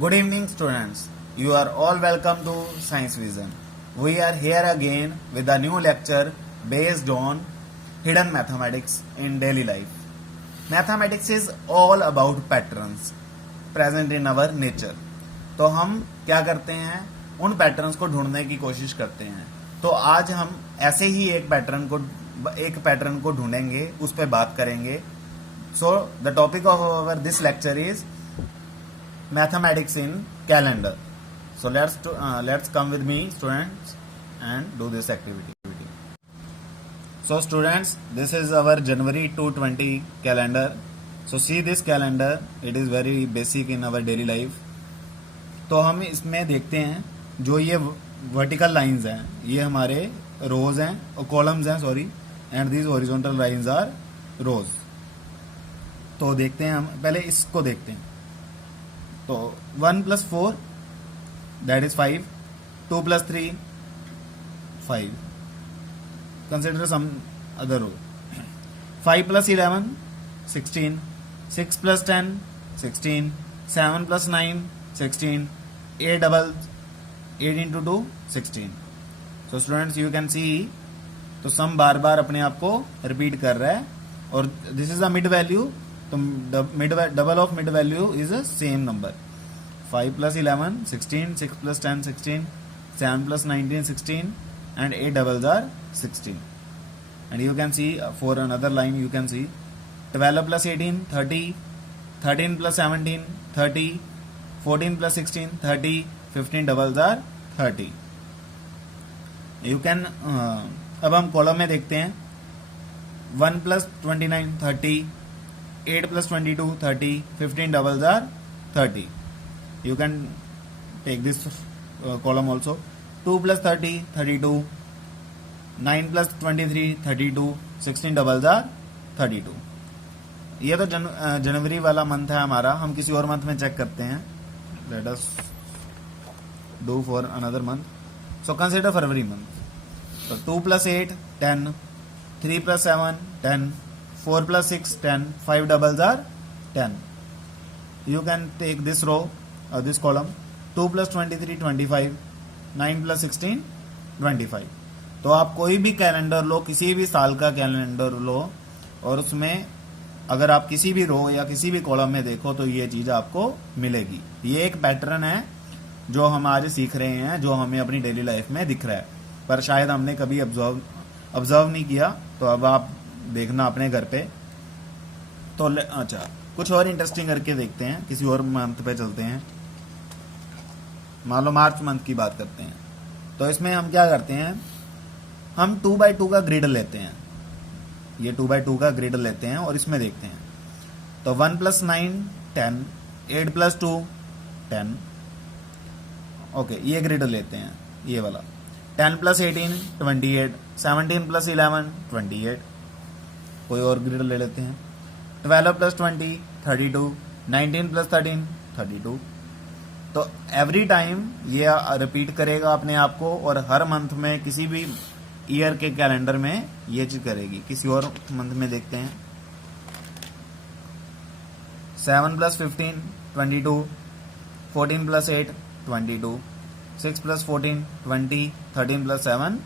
Good evening, students. You are all welcome to Science Vision. We are here again with a new lecture based on hidden mathematics in daily life. Mathematics is all about patterns present in our nature. तो हम क्या करते हैं, उन patterns को ढूंढने की कोशिश करते हैं. तो आज हम ऐसे ही एक पैटर्न को ढूंढेंगे, उस पर बात करेंगे. So the topic of our this lecture is mathematics in calendar. So let's come with me, students, and do this activity. So students, this is our January 2020 calendar. So see this calendar, it is very basic in our daily life. तो हम इसमें देखते हैं जो ये vertical lines हैं, ये हमारे रोज हैं और कॉलम्स हैं, sorry, and these horizontal lines are rows. तो देखते हैं, हम पहले इसको देखते हैं. तो 1 + 4 that is 5, 2 + 3 5. Consider some other row. 5 + 11 16, 6 + 10 16, 7 + 9 16, 8 into 2 16. So students, you can see तो सम बार बार अपने आप को रिपीट कर रहा है और this is the mid value. तो double of mid value is a same number. 5 + 11 16, 6 + 10 16, 7 + 19 16, and 8 doubles are 16. And you can see for another line you can see 12 + 18 30, 13 + 17 30, 14 + 16 30, 15 doubles are 30. You can अब हम column में देखते हैं. 1 + 29 30, 8 + 22 30, 15 doubles are 30. You can take this column also. 2 + 30 32, 9 + 23 32, 16 doubles are 32. ये तो जनवरी वाला month है हमारा. हम किसी और मंथ में चेक करते हैं. Let us do for another month. So consider February month. तो 2 + 8 10, 3 + 7 10, 4 + 6 10, 5 doubles are 10. You can take this row or this column. 2 + 23 25, 9 + 16 25. तो आप कोई भी कैलेंडर लो, किसी भी साल का कैलेंडर लो, और उसमें अगर आप किसी भी रो या किसी भी कॉलम में देखो तो ये चीज आपको मिलेगी. ये एक पैटर्न है जो हम आज सीख रहे हैं, जो हमें अपनी डेली लाइफ में दिख रहा है, पर शायद हमने कभी ऑब्जर्व नहीं किया. तो अब आप देखना अपने घर पे. तो अच्छा, कुछ और इंटरेस्टिंग करके देखते हैं. किसी और मंथ पे चलते हैं. मान लो मार्च मंथ की बात करते हैं. तो इसमें हम क्या करते हैं, हम 2x2 का ग्रिड लेते हैं. ये 2x2 का ग्रिड लेते हैं और इसमें देखते हैं. तो 1 + 9 10, 8 + 2 10. ओके, ये ग्रिड लेते हैं, ये वाला. 10 + 18 28, 17 + 11 28. कोई और ग्रिड ले लेते हैं. 12 + 20 32, 19 + 13 32. तो एवरी टाइम ये रिपीट करेगा अपने आप को, और हर मंथ में किसी भी ईयर के कैलेंडर में ये चीज करेगी. किसी और मंथ में देखते हैं. 7 + 15 22, 14 + 8 22, 6 + 14 20, 13 + 7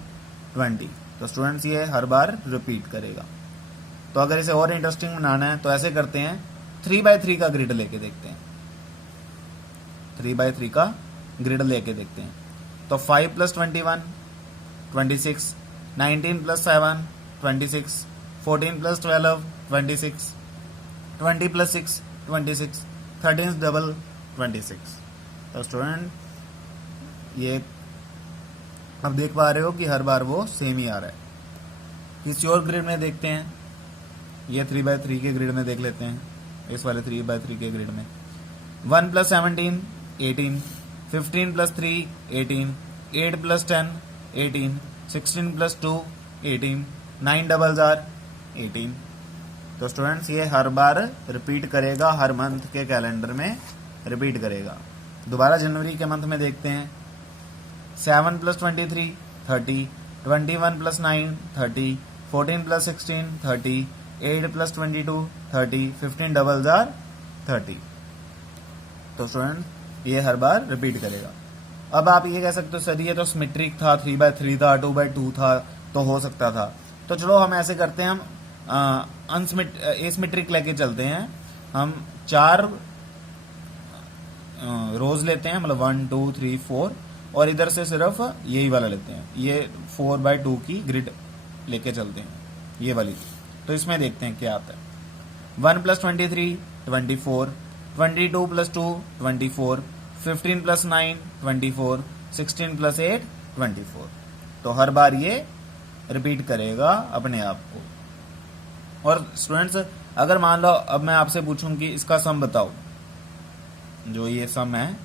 20. तो स्टूडेंट्स ये हर बार रिपीट करेगा. तो अगर इसे और इंटरेस्टिंग बनाना है तो ऐसे करते हैं, 3x3 का ग्रिड लेके देखते हैं. 3x3 का ग्रिड लेके देखते हैं. तो 5 + 21 26, 19 + 7 26, 14 + 12 26, 20 + 6 26, 13 double 26. तो स्टूडेंट ये अब देख पा रहे हो कि हर बार वो सेम ही आ रहा है. किसी और ग्रिड में देखते हैं. ये 3x3 के ग्रिड में देख लेते हैं. इस वाले 3x3 के ग्रिड में 1 + 17 18, 15 + 3 18, 8 + 10 18, 16 + 2 18, 9 doubles are 18. तो स्टूडेंट्स ये हर बार रिपीट करेगा, हर मंथ के कैलेंडर में रिपीट करेगा. दोबारा जनवरी के मंथ में देखते हैं. 7 + 23 30, 21 + 9 30, 14 + 16 30, 8 + 22 30, 15 doubles are 30. तो स्टूडेंट ये हर बार रिपीट करेगा। अब आप ये कह सकते हो सर ये तो सिमेट्रिक था, 3/3 था, 2/2 था, तो हो सकता था। तो चलो हम ऐसे करते हैं, हम एसिमेट्रिक लेके चलते हैं। हम 4 रोज लेते हैं, मतलब 1 2 3 4, और इधर से सिर्फ यही वाला लेते हैं, ये 4/2 की ग्रिड लेके चलते हैं, ये वाली। तो इसमें देखते हैं क्या आता है। 1 + 23 24, 22 + 2 24, 15 + 9 24, 16 + 8 24। तो हर बार ये रिपीट करेगा अपने आप को। और स्टूडेंट्स अगर मान लो अब मैं आपसे पूछूं कि इसका सम बताओ, जो ये सम है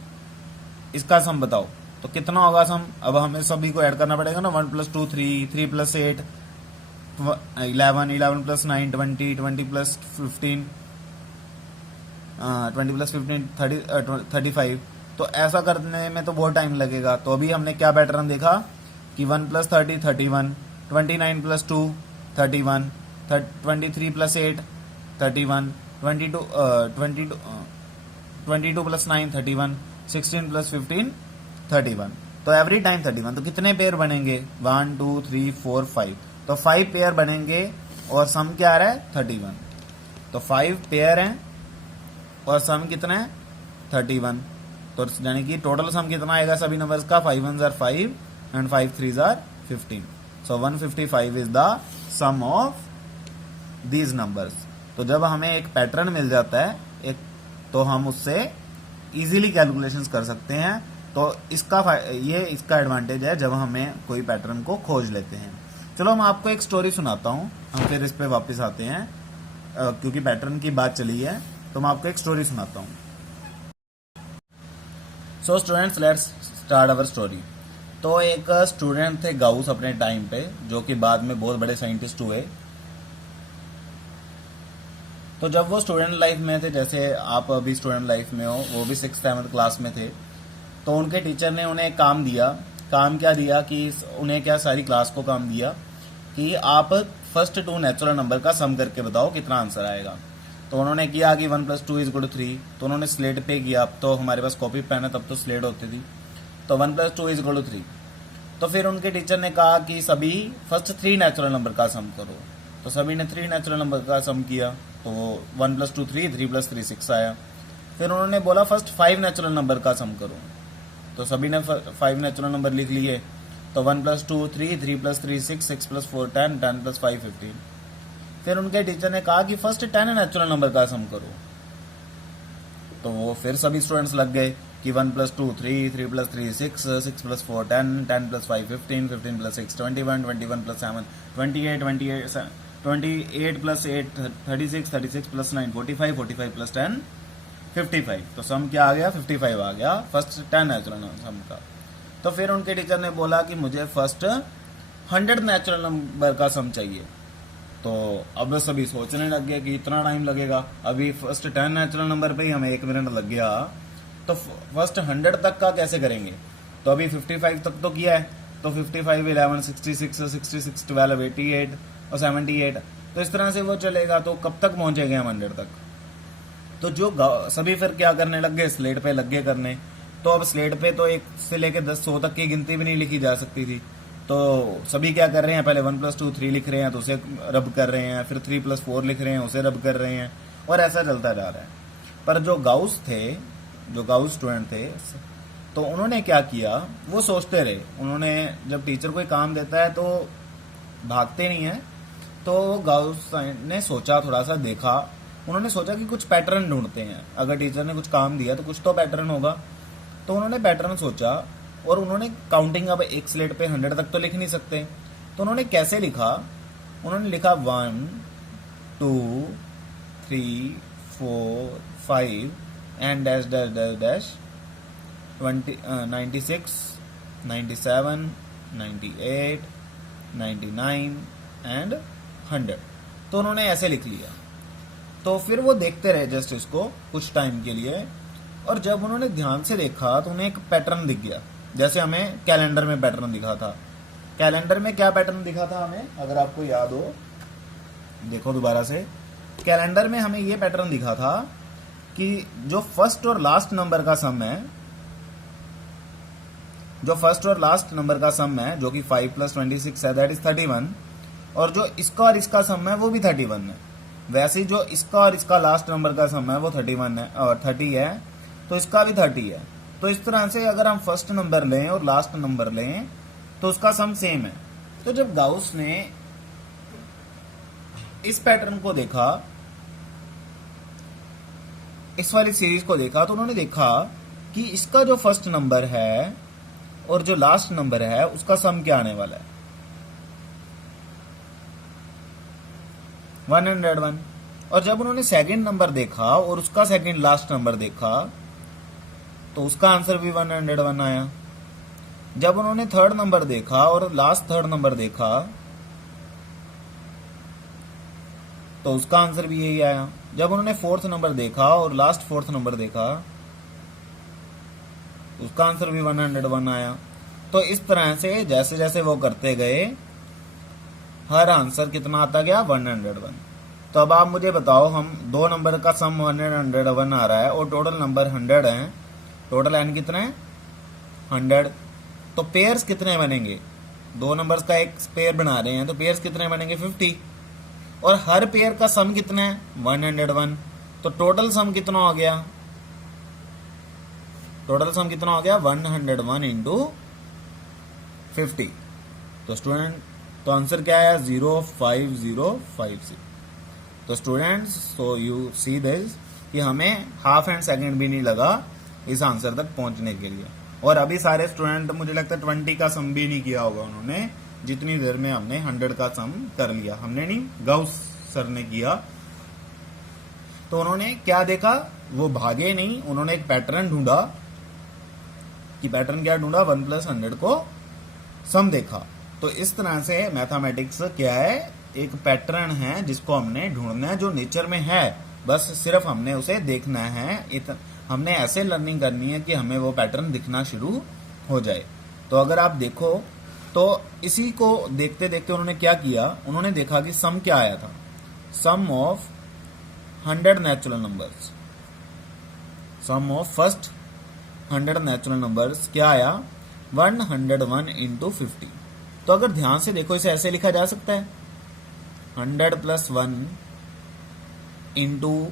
इसका सम बताओ, तो कितना होगा सम। अब हमें सभी को ऐड करना पड़ेगा ना, 1 + 2 3, 3 + 8 11, 11 + 9 20, 20 + 15 20 + 15 35। तो ऐसा करने में तो बहुत टाइम लगेगा। तो अभी हमने क्या पैटर्न देखा कि 1 + 30 31, 29 + 2 31, 23 + 8 31, 22 + 9 31, 16 + 15 31। तो एवरी टाइम 31। तो कितने पेयर बनेंगे, 1 2 3 4 5। तो 5 पेयर बनेंगे और सम क्या आ रहा है 31। तो 5 पेयर हैं और सम कितना है 31। तो यानी कि टोटल सम कितना आएगा सभी नंबर्स का, 5 1s are 5 and 5 3s are 15। So 155 is the sum of these numbers. तो जब हमें एक पैटर्न मिल जाता है एक, तो हम उससे इजीली कैलकुलेशंस कर सकते हैं। तो इसका एडवांटेज है जब हमें कोई पैटर्न को खोज लेते हैं। चलो मैं आपको एक स्टोरी सुनाता हूँ, हम फिर इस पे वापस आते हैं, क्योंकि पैटर्न की बात चली है तो मैं आपको एक स्टोरी सुनाता हूँ। So students let's start our story. तो एक स्टूडेंट थे गाउस अपने टाइम पे, जो कि बाद में बहुत बड़े साइंटिस्ट हुए। तो जब वो स्टूडेंट लाइफ में थे, जैसे आप अभी स्टूडेंट लाइफ में हो, वो भी 6th-7th क्लास में थे, तो उनके टीचर ने उन्हें काम दिया। काम क्या दिया कि उन्हें क्या सारी क्लास को काम दिया कि आप फर्स्ट 2 नेचुरल नंबर का सम करके बताओ कितना आंसर आएगा। तो उन्होंने किया कि 1 + 2 = 3। तो उन्होंने स्लेट पे किया, अब तो हमारे पास कॉपी पेन है, तब तो स्लेट होती थी। तो 1 + 2 = 3। तो फिर उनके टीचर ने कहा कि सभी फर्स्ट 3 नेचुरल नंबर का सम करो। तो सभी ने 3 नेचुरल नंबर का सम किया। तो 1 + 2 3, 3 + 3 6 आया। फिर उन्होंने बोला फर्स्ट 5 नेचुरल नंबर का सम करो। तो सभी ने 5 नेचुरल नंबर लिख लिए। तो 1 + 2 3, 3 + 3 6, 6 + 4 10, 10 + 5 15। फिर उनके टीचर ने कहा कि फर्स्ट 10 नेचुरल नंबर का सम करो। तो वो फिर सभी स्टूडेंट्स लग गए कि 1 + 2 3, 3 + 3 6, 6 + 4 10, 10 + 5 15, 15 + 6 21, 21 + 7 28, 28 + 8 36, 36 + 9 45, 45 + 10 55। तो सम क्या आ गया 55 आ गया फर्स्ट 10 नेचुरल सम का। तो फिर उनके टीचर ने बोला कि मुझे फर्स्ट 100 नेचुरल नंबर का सम चाहिए। तो अब सभी सोचने लग गए कि इतना टाइम लगेगा, अभी फर्स्ट 10 नेचुरल नंबर पे ही हमें 1 मिनट लग गया, तो फर्स्ट 100 तक का कैसे करेंगे। तो अभी 55 तक तो किया है, तो 55 11 66 66 12 88 और 78। तो इस तरह से वो चलेगा, तो कब तक पहुंचेंगे हम 100 तक। तो जो सभी फिर क्या करने लग गए, स्लेट पे लग गए करने। तो अब स्लेट पे तो 1 से लेकर 10 100 तक की गिनती भी नहीं लिखी जा सकती थी। तो सभी क्या कर रहे हैं, पहले 1 + 2 3 लिख रहे हैं तो उसे रब कर रहे हैं, फिर 3 + 4 लिख रहे हैं उसे रब कर रहे हैं, और ऐसा चलता जा रहा है। पर जो गाउस स्टूडेंट थे, तो उन्होंने क्या किया, वो सोचते रहे। उन्होंने जब टीचर कोई काम देता है तो भागते नहीं है। तो गाउस ने सोचा, थोड़ा सा देखा, उन्होंने सोचा कि कुछ पैटर्न ढूंढते हैं। अगर टीचर ने कुछ काम दिया तो कुछ तो पैटर्न होगा। तो उन्होंने पैटर्न सोचा और उन्होंने काउंटिंग, अब एक स्लेट पे 100 तक तो लिख नहीं सकते, तो उन्होंने कैसे लिखा, उन्होंने लिखा 1 2 3 4 5 and dash dash dash dash 96 97 98 99 and 100। तो उन्होंने ऐसे लिख लिया। तो फिर वो देखते रहे जस्ट इसको कुछ टाइम के लिए, और जब उन्होंने ध्यान से देखा तो उन्हें एक पैटर्न दिख गया, जैसे हमें कैलेंडर में पैटर्न दिखा था। कैलेंडर में क्या पैटर्न दिखा था हमें, अगर आपको याद हो, देखो दोबारा से। कैलेंडर में हमें ये पैटर्न दिखा था कि जो फर्स्ट और लास्ट नंबर का सम है जो फर्स्ट और लास्ट नंबर का सम है जो कि 5 + 26 है, दैट इज 31, और जो इसका और इसका सम है वो भी 31 है। वैसे ही जो इसका और इसका लास्ट नंबर का सम है वो 31 है और 30 है, तो इसका भी 30 है। तो इस तरह से अगर हम फर्स्ट नंबर लें और लास्ट नंबर लें तो उसका सम सेम है। तो जब गाउस ने इस पैटर्न को देखा, इस वाली सीरीज को देखा, तो उन्होंने देखा कि इसका जो फर्स्ट नंबर है और जो लास्ट नंबर है उसका सम क्या आने वाला है, 101। और जब उन्होंने सेकंड नंबर देखा और उसका सेकंड लास्ट नंबर देखा तो उसका आंसर भी 101 आया। जब उन्होंने थर्ड नंबर देखा और लास्ट थर्ड नंबर देखा तो उसका आंसर भी यही आया। जब उन्होंने फोर्थ नंबर देखा और लास्ट फोर्थ नंबर देखा उसका आंसर भी 101 आया। तो इस तरह से जैसे जैसे वो करते गए हर आंसर कितना आता गया, 101। तो अब आप मुझे बताओ, हम दो नंबर का सम 101 आ रहा है और टोटल नंबर 100 है, टोटल एन कितना है 100, तो पेयर्स कितने बनेंगे, दो नंबर्स का एक पेयर बना रहे हैं तो पेयर्स कितने बनेंगे 50, और हर पेयर का सम कितना है 101। तो टोटल सम कितना हो गया, टोटल सम कितना हो गया 101 इंटू 50। तो स्टूडेंट, तो आंसर क्या आया 05056। तो students, so you see this कि हमें हाफ एंड सेकंड भी नहीं लगा इस आंसर तक पहुंचने के लिए। और अभी सारे स्टूडेंट मुझे लगता है 20 का सम भी नहीं किया होगा उन्होंने, जितनी देर में हमने 100 का सम कर लिया। हमने नहीं, गाउस सर ने किया। तो उन्होंने क्या देखा, वो भागे नहीं, उन्होंने एक पैटर्न ढूंढा कि पैटर्न क्या ढूंढा, 1 + 100 को सम देखा। तो इस तरह से मैथमेटिक्स क्या है, एक पैटर्न है जिसको हमने ढूंढना है, जो नेचर में है, बस सिर्फ हमने उसे देखना है। हमने ऐसे लर्निंग करनी है कि हमें वो पैटर्न दिखना शुरू हो जाए। तो अगर आप देखो तो इसी को देखते देखते उन्होंने क्या किया, उन्होंने देखा कि सम क्या आया था, sum of 100 natural numbers, sum of first 100 natural numbers क्या आया 101 इंटू 50। तो अगर ध्यान से देखो इसे ऐसे लिखा जा सकता है 100 + 1 इंटू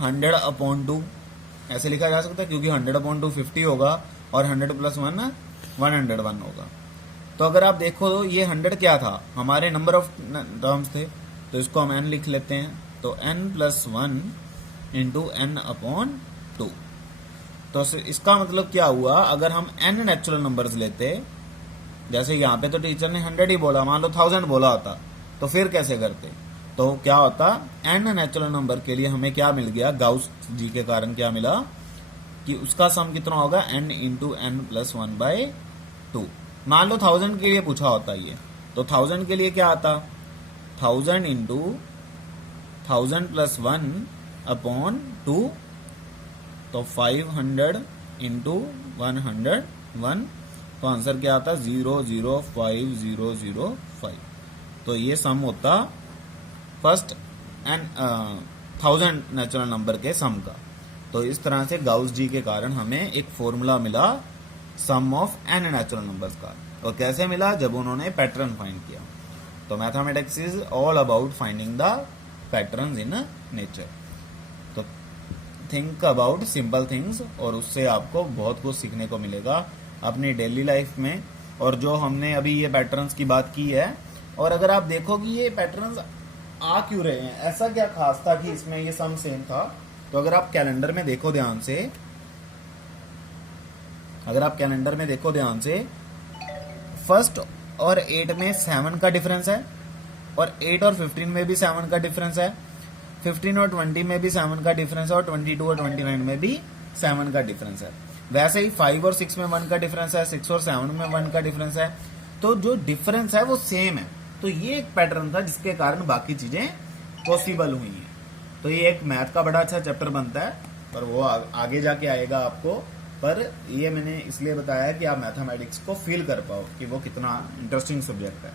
100/2, ऐसे लिखा जा सकता है, क्योंकि 100/2 50 होगा और 100 + 1 101 होगा। तो अगर आप देखो तो ये 100 क्या था, हमारे नंबर ऑफ टर्म्स थे, तो इसको हम n लिख लेते हैं। तो n + 1 इंटू n/2। तो इसका मतलब क्या हुआ, अगर हम n नेचुरल नंबर्स लेते, जैसे यहाँ पे तो टीचर ने 100 ही बोला, मान लो 1000 बोला होता, तो फिर कैसे करते, तो क्या होता, n नेचुरल नंबर के लिए हमें क्या मिल गया, गाउस जी के कारण क्या मिला कि उसका सम कितना होगा n इंटू n + 1/2। मान लो 1000 के लिए पूछा होता ये, तो 1000 के लिए क्या आता, 1000 इंटू 1000 + 1/2, तो 500 इंटू 101। तो आंसर क्या आता, 005005। तो ये सम होता फर्स्ट एंड 1000 नेचुरल नंबर के सम का। तो इस तरह से गाउस जी के कारण हमें एक फॉर्मूला मिला सम ऑफ n नेचुरल नंबर्स का। और कैसे मिला, जब उन्होंने पैटर्न फाइंड किया। तो mathematics is all about finding the patterns in nature. तो थिंक अबाउट सिंपल थिंग्स, और उससे आपको बहुत कुछ सीखने को मिलेगा अपनी डेली लाइफ में। और जो हमने अभी ये पैटर्न्स की बात की है, और अगर आप देखो कि ये पैटर्न्स आ क्यों रहे हैं, ऐसा क्या खास था कि इसमें ये सम सेम था, तो अगर आप कैलेंडर में देखो ध्यान से, अगर आप कैलेंडर में देखो ध्यान से, फर्स्ट और 8 में 7 का डिफरेंस है, और 8 और 15 में भी 7 का डिफरेंस है, 15 और 20 में भी 7 का डिफरेंस है, और 22 और 29 में भी 7 का डिफरेंस है। वैसे ही 5 और 6 में 1 का डिफरेंस है, 6 और 7 में 1 का डिफरेंस है। तो जो डिफरेंस है वो सेम है। तो ये एक पैटर्न था जिसके कारण बाकी चीजें पॉसिबल हुई हैं। तो ये एक मैथ का बड़ा अच्छा चैप्टर बनता है, पर वो आगे जाके आएगा आपको। पर ये मैंने इसलिए बताया कि आप मैथमेटिक्स को फील कर पाओ कि वो कितना इंटरेस्टिंग सब्जेक्ट है।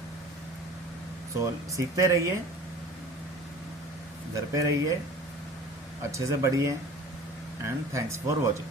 सो सीखते रहिए, घर पे रहिए, अच्छे से पढ़िए, एंड थैंक्स फॉर वॉचिंग।